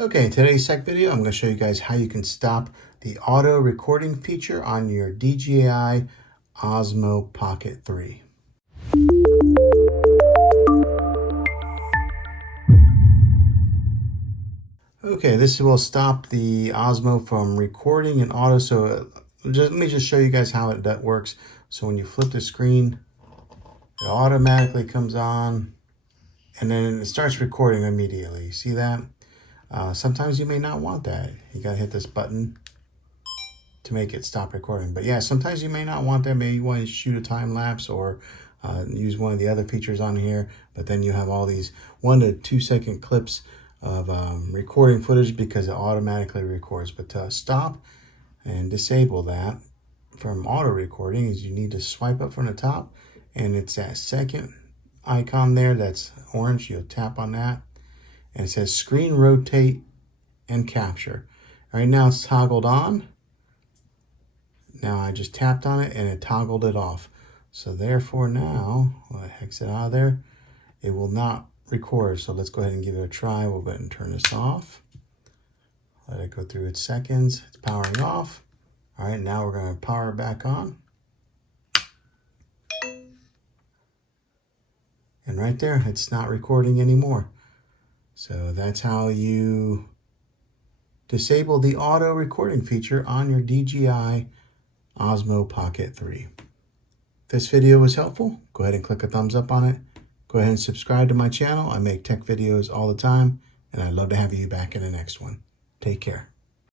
Okay, in today's tech video, I'm going to show you guys how you can stop the auto recording feature on your DJI Osmo Pocket 3. Okay, this will stop the Osmo from recording in auto. So let me just show you guys how that works. So when you flip the screen, it automatically comes on and then it starts recording immediately. You see that? Sometimes you may not want that. You got to hit this button to make it stop recording. But yeah, sometimes you may not want that. Maybe you want to shoot a time lapse or use one of the other features on here. But then you have all these 1 to 2 second clips of recording footage because it automatically records. But to stop and disable that from auto recording is you need to swipe up from the top, and it's that second icon there that's orange. You'll tap on that and it says screen rotate and capture. Right now it's toggled on. Now I just tapped on it and it toggled it off. So therefore now, we'll exit out of there, it will not record. So let's go ahead and give it a try. We'll go ahead and turn this off. Let it go through its seconds. It's powering off. All right, now we're going to power it back on. And right there, it's not recording anymore. So that's how you disable the auto recording feature on your DJI Osmo Pocket 3. If this video was helpful, go ahead and click a thumbs up on it. Go ahead and subscribe to my channel. I make tech videos all the time, and I'd love to have you back in the next one. Take care.